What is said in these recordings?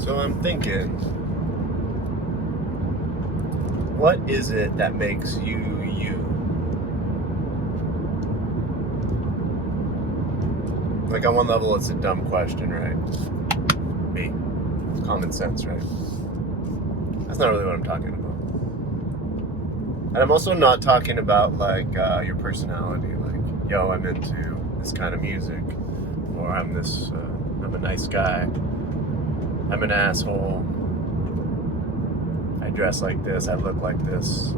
So I'm thinking, what is it that makes you you? Like on one level, it's a dumb question, right? Me. It's common sense, right? That's not really what I'm talking about. And I'm also not talking about like your personality, like, yo, I'm into this kind of music, or I'm a nice guy, I'm an asshole, I dress like this, I look like this.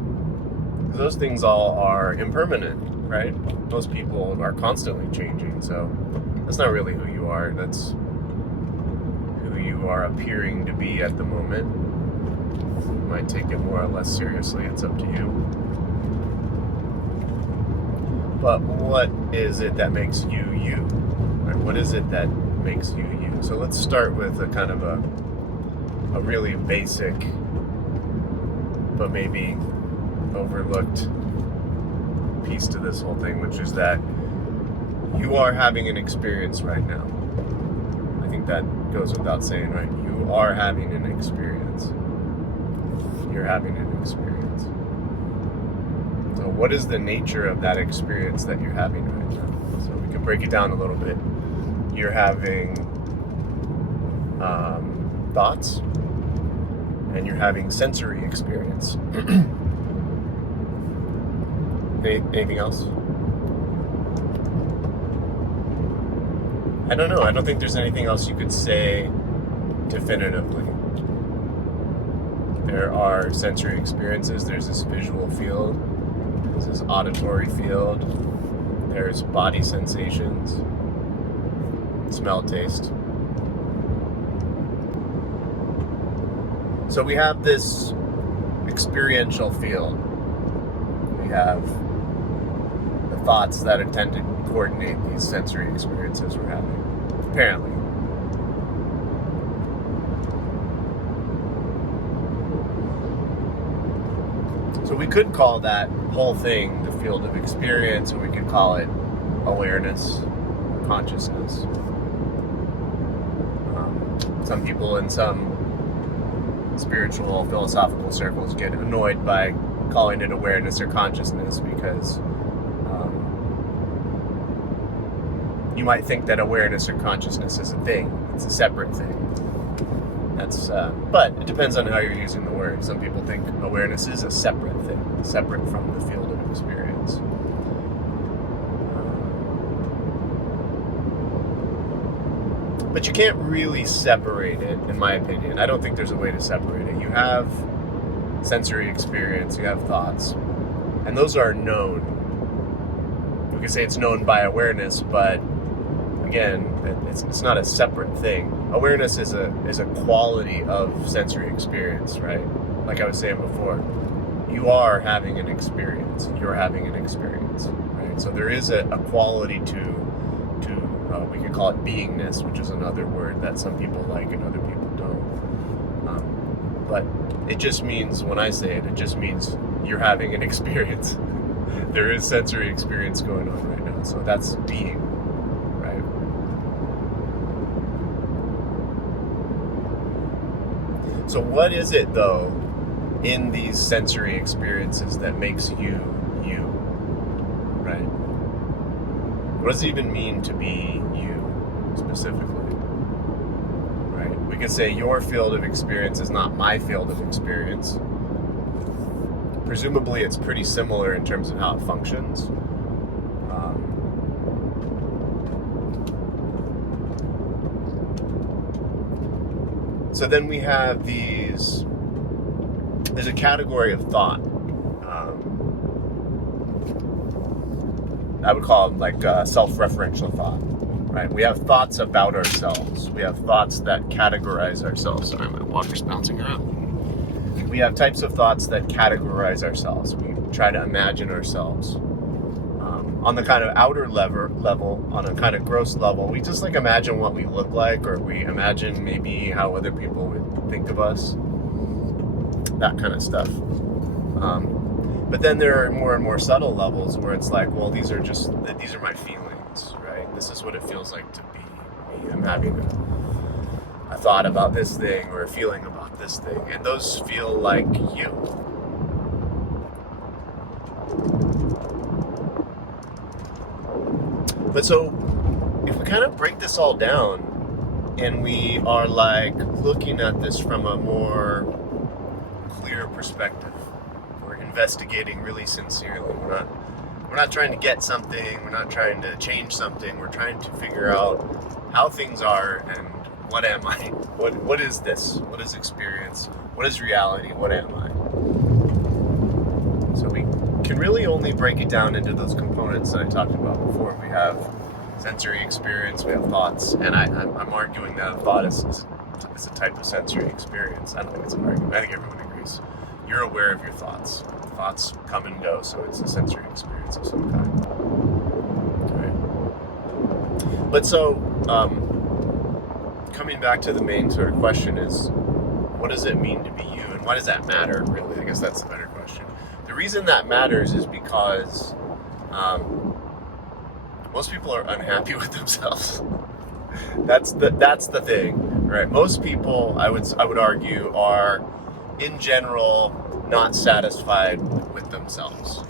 Those things all are impermanent, right? Most people are constantly changing, so that's not really who you are. That's who you are appearing to be at the moment. You might take it more or less seriously, it's up to you. But what is it that makes you you? Right? What is it that makes you you? So let's start with a kind of a really basic, but maybe overlooked piece to this whole thing, which is that you are having an experience right now. I think that goes without saying, right? You are having an experience. You're having an experience. So what is the nature of that experience that you're having right now? So we can break it down a little bit. You're having thoughts, and you're having sensory experience. Anything else? I don't know. I don't think there's anything else you could say definitively. There are sensory experiences. There's this visual field. There's this auditory field. There's body sensations. Smell, taste. So we have this experiential field. We have the thoughts that tend to coordinate these sensory experiences we're having, apparently. So we could call that whole thing the field of experience, or we could call it awareness, consciousness. Some people in some spiritual, philosophical circles get annoyed by calling it awareness or consciousness because you might think that awareness or consciousness is a thing. It's a separate thing. But it depends on how you're using the word. Some people think awareness is a separate thing, separate from the field of experience. But you can't really separate it, in my opinion. I don't think there's a way to separate it. You have sensory experience, you have thoughts, and those are known. We could say it's known by awareness, but again, it's not a separate thing. Awareness is a quality of sensory experience, right? Like I was saying before, you are having an experience. You're having an experience, right? So there is a quality to we could call it beingness, which is another word that some people like and other people don't. But it just means, when I say it, it just means you're having an experience. There is sensory experience going on right now. So that's being, right? So what is it, though, in these sensory experiences that makes you, you, right? What does it even mean to be you, specifically? Right? We could say your field of experience is not my field of experience. Presumably it's pretty similar in terms of how it functions. So then we have there's a category of thought. I would call it like self-referential thought, right? We have thoughts about ourselves. We have thoughts that categorize ourselves. Sorry, my water's bouncing around. We have types of thoughts that categorize ourselves. We try to imagine ourselves. On the kind of outer level, on a kind of gross level, we just like imagine what we look like, or we imagine maybe how other people would think of us. That kind of stuff. But then there are more and more subtle levels where it's like, well, these are my feelings, right? This is what it feels like to be me. I a thought about this thing or a feeling about this thing, and those feel like you. But so, if we kind of break this all down and we are like looking at this from a more clear perspective, we're investigating really sincerely. We're not trying to get something, we're not trying to change something, we're trying to figure out how things are and what am I? What is this? What is experience? What is reality? What am I? So we can really only break it down into those components that I talked about before. We have sensory experience, we have thoughts, and I'm arguing that a thought is a type of sensory experience. I don't think it's an argument. I think everyone agrees. You're aware of your thoughts. Thoughts come and go, so it's a sensory experience of some kind. Okay. But so, coming back to the main sort of question is, what does it mean to be you, and why does that matter, really? I guess that's the better question. The reason that matters is because most people are unhappy with themselves. That's the thing, right? Most people, I would argue, are in general not satisfied with themselves.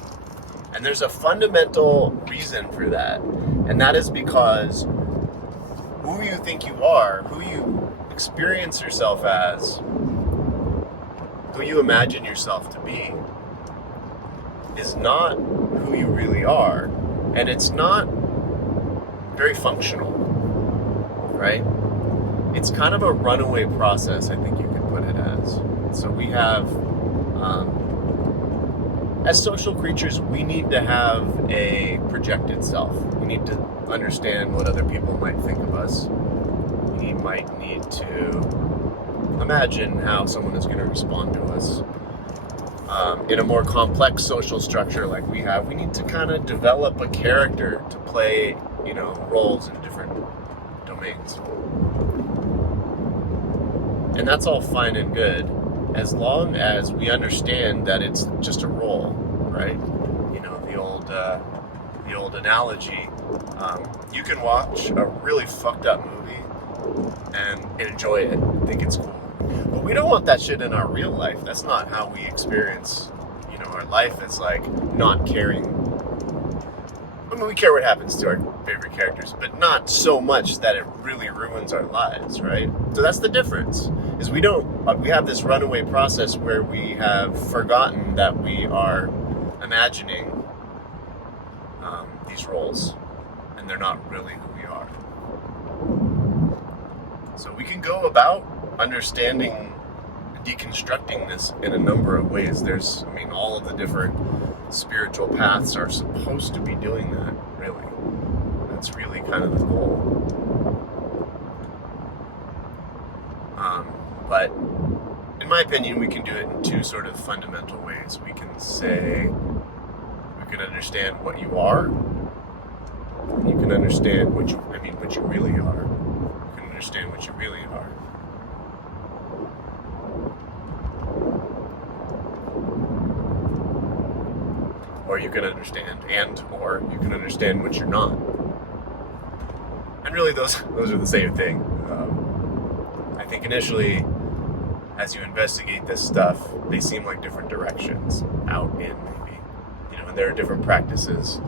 And there's a fundamental reason for that. And that is because who you think you are, who you experience yourself as, who you imagine yourself to be, is not who you really are. And it's not very functional, right? It's kind of a runaway process, I think you could put it as. So we have, as social creatures, we need to have a projected self. We need to understand what other people might think of us. We might need to imagine how someone is going to respond to us. In a more complex social structure like we have, we need to kind of develop a character to play, roles in different domains. And that's all fine and good, as long as we understand that it's just a role, right? The old analogy. You can watch a really fucked up movie and enjoy it, think it's cool. But we don't want that shit in our real life. That's not how we experience, our life. It's like not caring. I mean, we care what happens to our favorite characters, but not so much that it really ruins our lives, right? So that's the difference, is we have this runaway process where we have forgotten that we are imagining these roles, and they're not really who we are. So we can go about understanding, deconstructing this in a number of ways. All of the different spiritual paths are supposed to be doing that, really. That's really kind of the goal. But in my opinion, we can do it in two sort of fundamental ways. We can understand what you are, and you can understand what you really are. You can understand what you really are. Or you can understand, or you can understand what you're not. And really, those are the same thing. I think initially, as you investigate this stuff, they seem like different directions out in, maybe. And there are different practices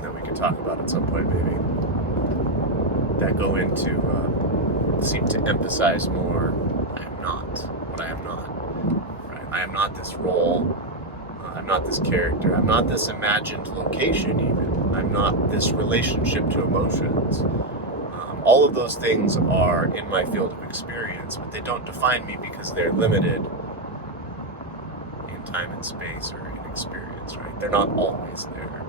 that we can talk about at some point, maybe, that go into, seem to emphasize more, I am not what I am not. Right? I am not this role. I'm not this character. I'm not this imagined location, even. I'm not this relationship to emotions. All of those things are in my field of experience, but they don't define me because they're limited in time and space or in experience, right? They're not always there.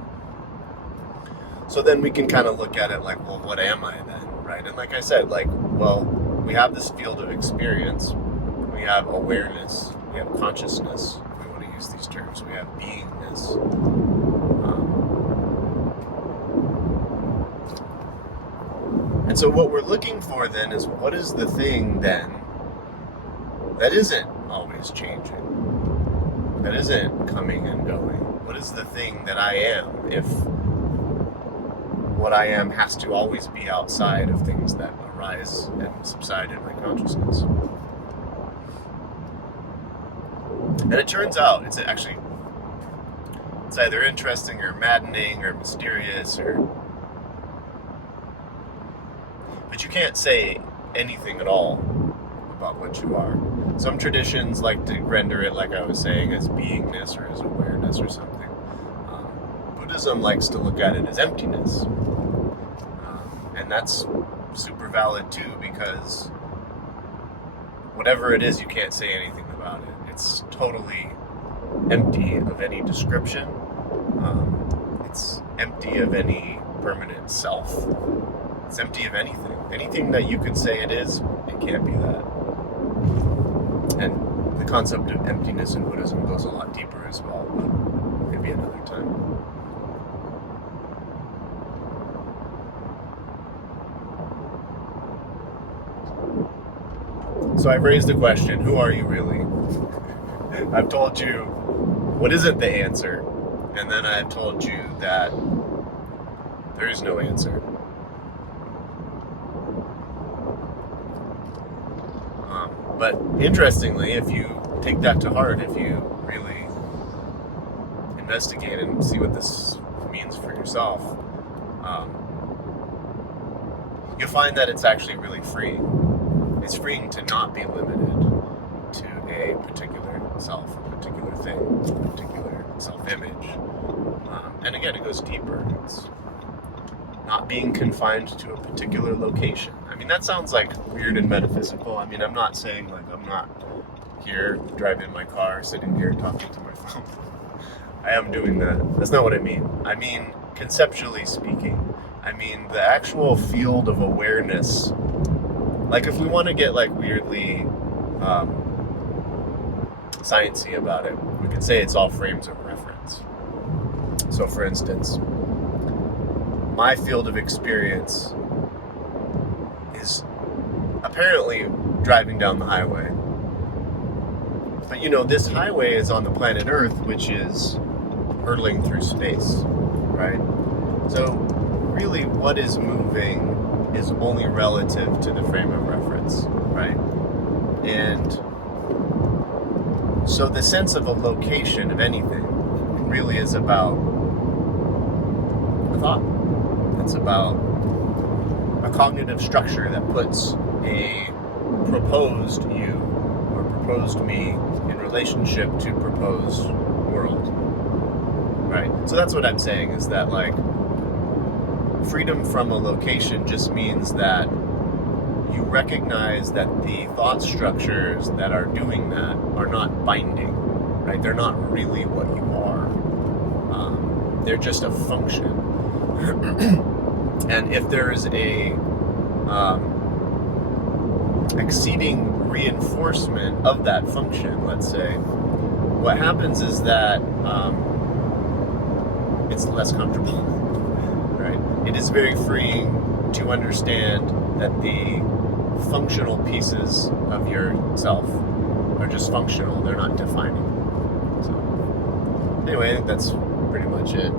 So then we can kind of look at it like, well, what am I then, right? And like I said, we have this field of experience. We have awareness. We have consciousness. We want to use these terms. We have beingness. And so what we're looking for then is, what is the thing then that isn't always changing, that isn't coming and going? What is the thing that I am if what I am has to always be outside of things that rise and subside in my consciousness. And it turns out it's either interesting or maddening or mysterious but you can't say anything at all about what you are. Some traditions like to render it, like I was saying, as beingness or as awareness or something. Buddhism likes to look at it as emptiness. And that's super valid too, because whatever it is, you can't say anything about it. It's totally empty of any description. It's empty of any permanent self. It's empty of anything. Anything that you could say it is, it can't be that. And the concept of emptiness in Buddhism goes a lot deeper as well, but maybe another time. So I've raised the question, who are you really? I've told you what isn't the answer, and then I've told you that there is no answer. But interestingly, if you take that to heart, if you really investigate and see what this means for yourself, you'll find that it's actually really freeing. It's freeing to not be limited to a particular self, a particular thing, a particular self-image. And again, it goes deeper. It's not being confined to a particular location. I mean, that sounds like weird and metaphysical. I mean, I'm not saying like I'm not here driving my car, sitting here talking to my phone. I am doing that. That's not what I mean. I mean, conceptually speaking, I mean the actual field of awareness. Like if we want to get like weirdly sciencey about it, we could say it's all frames of reference. So for instance, my field of experience is apparently driving down the highway. But you know, this highway is on the planet Earth, which is hurtling through space, right? So really what is moving is only relative to the frame of reference, right? And so the sense of a location of anything really is about a thought. It's about a cognitive structure that puts a proposed you or proposed me in relationship to proposed world, right? So that's what I'm saying, is that like freedom from a location just means that you recognize that the thought structures that are doing that are not binding, right? They're not really what you are. They're just a function. And if there's a exceeding reinforcement of that function, let's say, what happens is that it's less comfortable, right? It is very freeing to understand that the functional pieces of yourself are just functional, they're not defining. So, anyway, I think that's pretty much it.